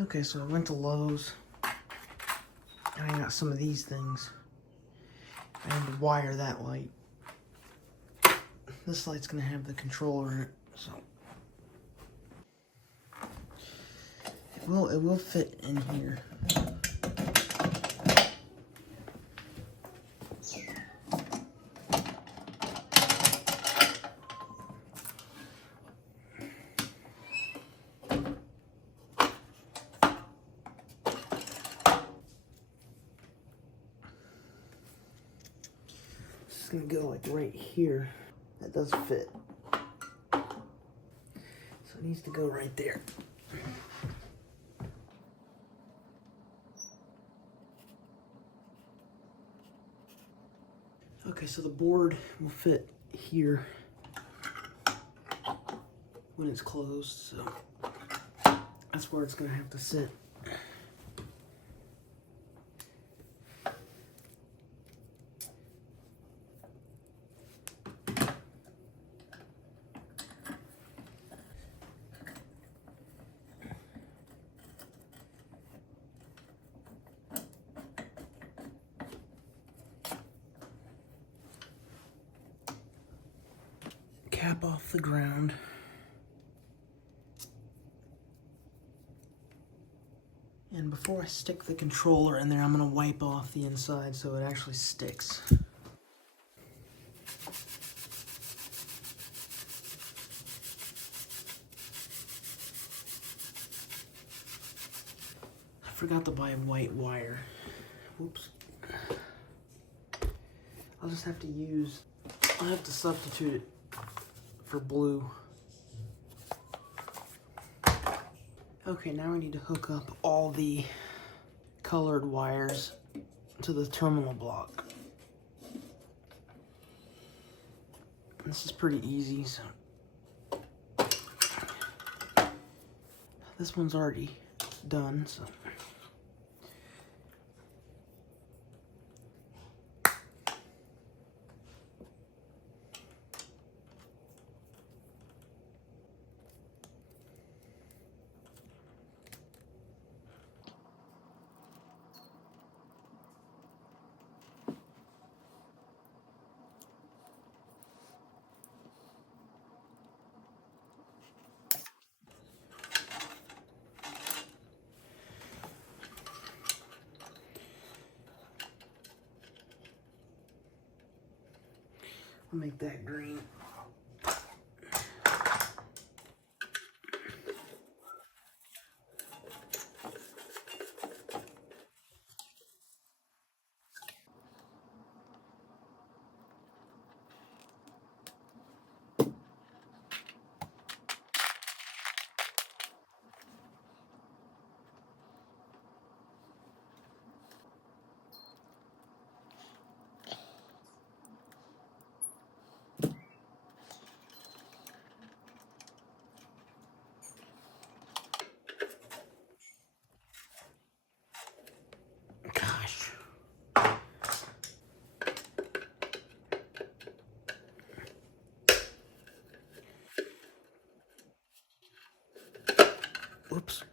Okay, so I went to Lowe's and I got some of these things. I had to wire that light. This light's gonna have the controller in it, so it will fit in here. It's gonna go like right here. That does fit. So it needs to go right there. Okay, so the board will fit here when it's closed, so that's where it's gonna have to sit. Cap off the ground. And before I stick the controller in there, I'm going to wipe off the inside so it actually sticks. I forgot to buy white wire. Whoops. I'll just have to substitute it for blue. Okay, now we need to hook up all the colored wires to the terminal block. This is pretty easy, so this one's already done, so I'll make that green. Gosh. Oops.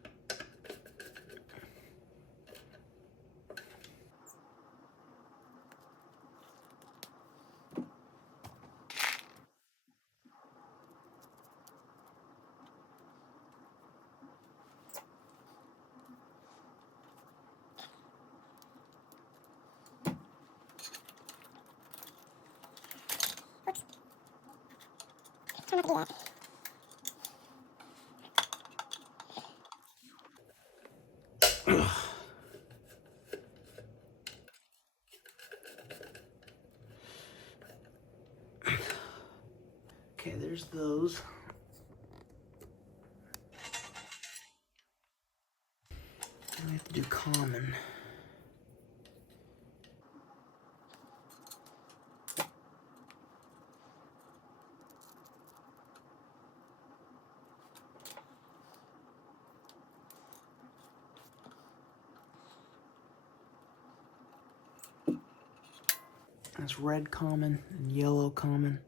Try not to do that. Okay, there's those. Now we have to do common. That's red common and yellow common.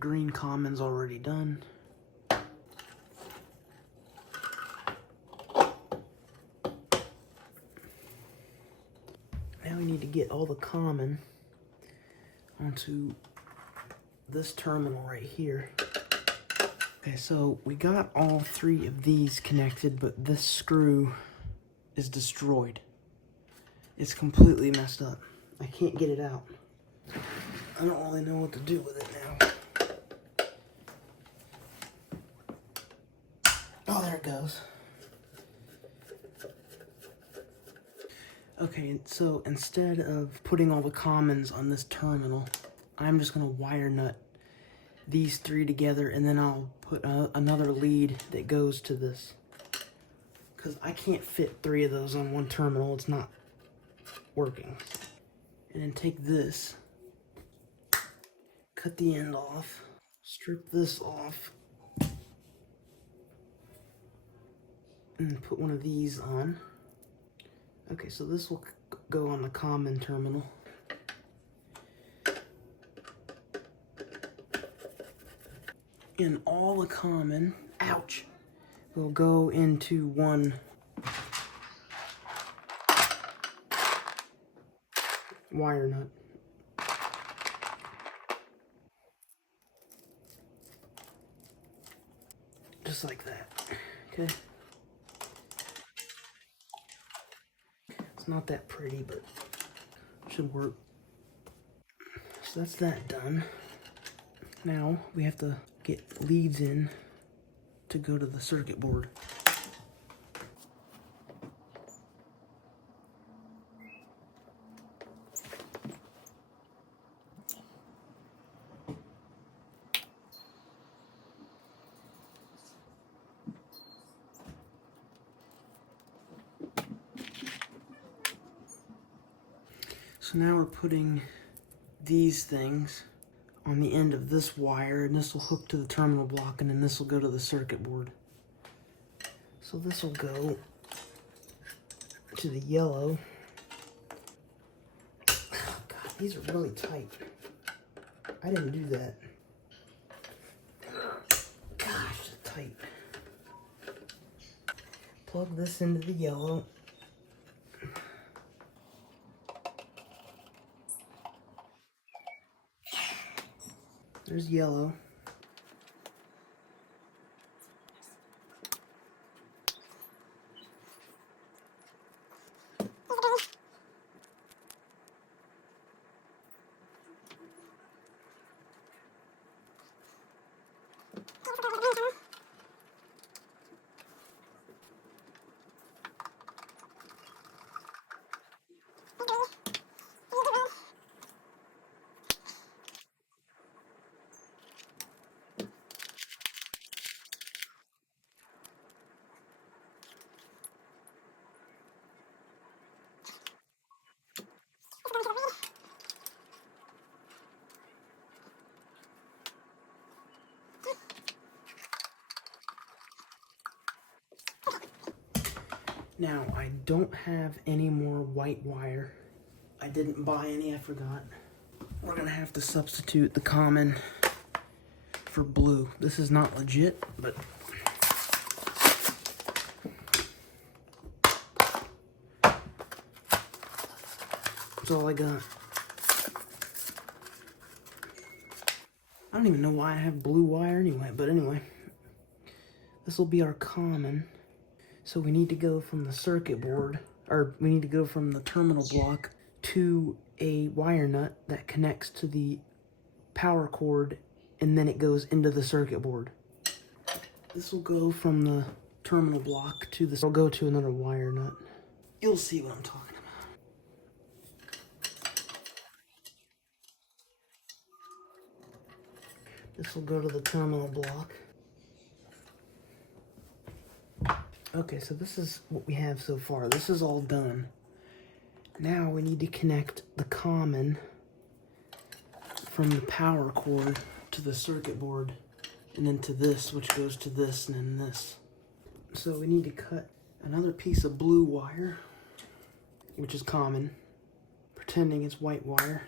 green commons already done. Now we need to get all the common onto this terminal right here. Okay, so we got all 3 of these connected, but this screw is destroyed. It's completely messed up. I can't get it out. I don't really know what to do with it now. Oh, there it goes. Okay, so instead of putting all the commons on this terminal, I'm just gonna wire nut these 3 together, and then I'll put another lead that goes to this. Because I can't fit 3 of those on one terminal, it's not working. And then take this, cut the end off, strip this off, and put one of these on. Okay, so this will go on the common terminal. And all the common, ouch, will go into one wire nut. Just like that, okay? It's not that pretty, but should work. So that's that done. Now we have to get leads in to go to the circuit board. So now we're putting these things on the end of this wire, and this will hook to the terminal block, and then this will go to the circuit board. So this will go to the yellow. Oh God, these are really tight. I didn't do that. Gosh, it's tight. Plug this into the yellow. There's yellow. Now, I don't have any more white wire. I didn't buy any, I forgot. We're gonna have to substitute the common for blue. This is not legit, but that's all I got. I don't even know why I have blue wire anyway, but anyway. This will be our common. So we need to go from the circuit board, or we need to go from the terminal block to a wire nut that connects to the power cord, and then it goes into the circuit board. This will go from the terminal block to this, it'll go to another wire nut. You'll see what I'm talking about. This will go to the terminal block. Okay, so this is what we have so far. This is all done. Now we need to connect the common from the power cord to the circuit board, and then to this, which goes to this, and then this. So we need to cut another piece of blue wire, which is common, pretending it's white wire.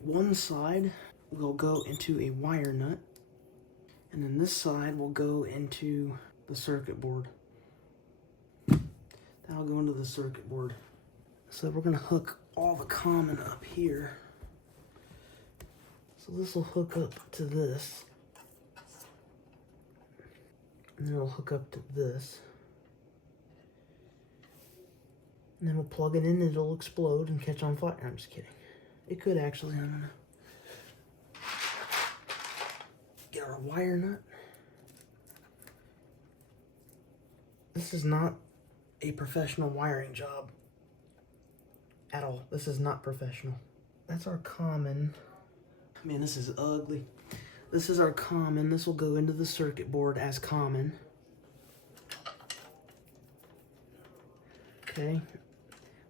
One side will go into a wire nut, And then this side will go into the circuit board. That'll go into the circuit board. So we're gonna hook all the common up here. So this will hook up to this. And then it'll hook up to this. And then we'll plug it in and it'll explode and catch on fire. I'm just kidding. It could actually. I'm gonna get our wire nut. This is not a professional wiring job at all. This is not professional. That's our common. Man, this is ugly. This is our common. This will go into the circuit board as common. Okay.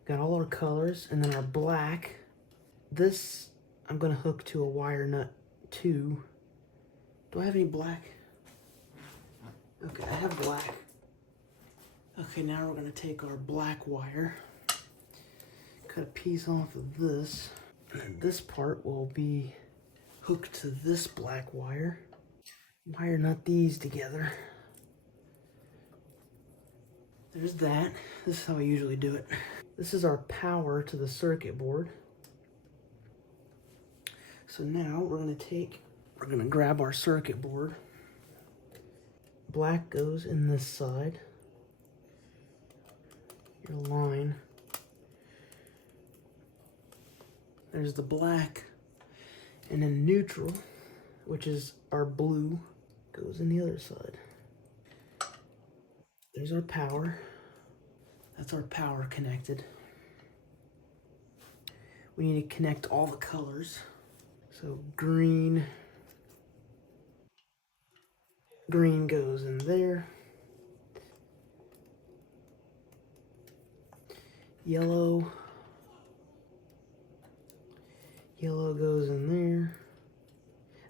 Got all our colors, and then our black. This I'm gonna hook to a wire nut too. Do I have any black? Okay, I have black. Okay, now we're gonna take our black wire, cut a piece off of this, and then this part will be hooked to this black wire. Wire nut these together. There's that. This is how I usually do it. This is our power to the circuit board. So now we're gonna grab our circuit board. Black goes in this side. Your line. There's the black. And then neutral, which is our blue, goes in the other side. There's our power. That's our power connected. We need to connect all the colors. So green goes in there. Yellow goes in there.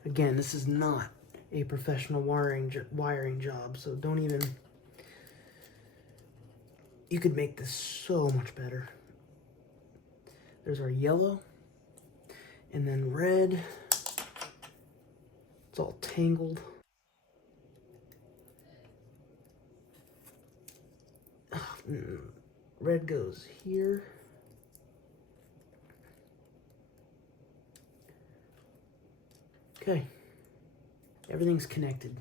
Again, this is not a professional wiring job, so don't even. You could make this so much better. There's our yellow, and then red. It's all tangled. Red goes here. Okay, everything's connected.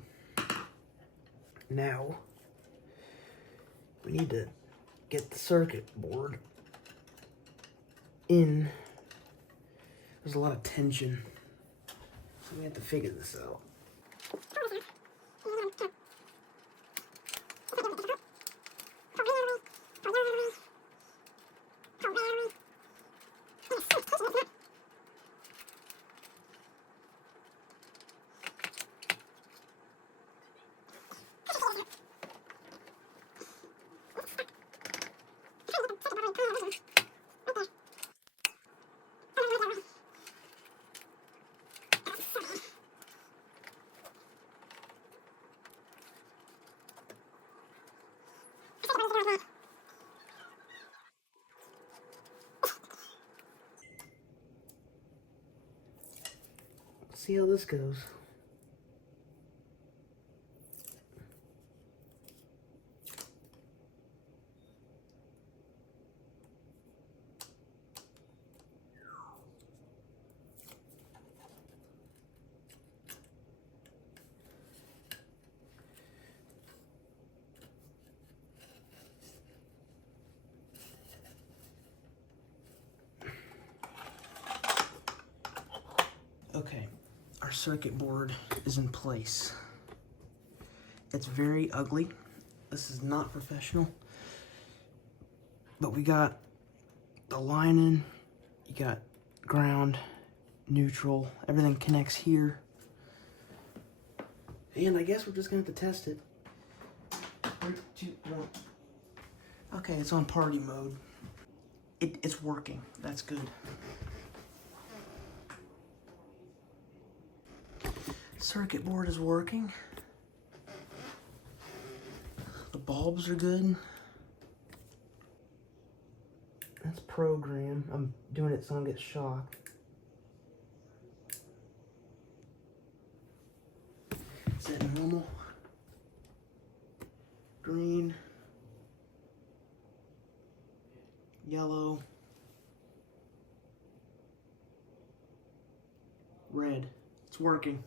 Now, we need to get the circuit board in. There's a lot of tension, so we have to figure this out. See how this goes. Okay, our circuit board is in place. It's very ugly. This is not professional. But we got the line in, you got ground, neutral, everything connects here. And I guess we're just gonna have to test it. 3, 2, 1. Okay, it's on party mode. It's working, that's good. Circuit board is working. The bulbs are good. That's program. I'm doing it so I don't get shocked. Set normal. Green. Yellow. Red. It's working.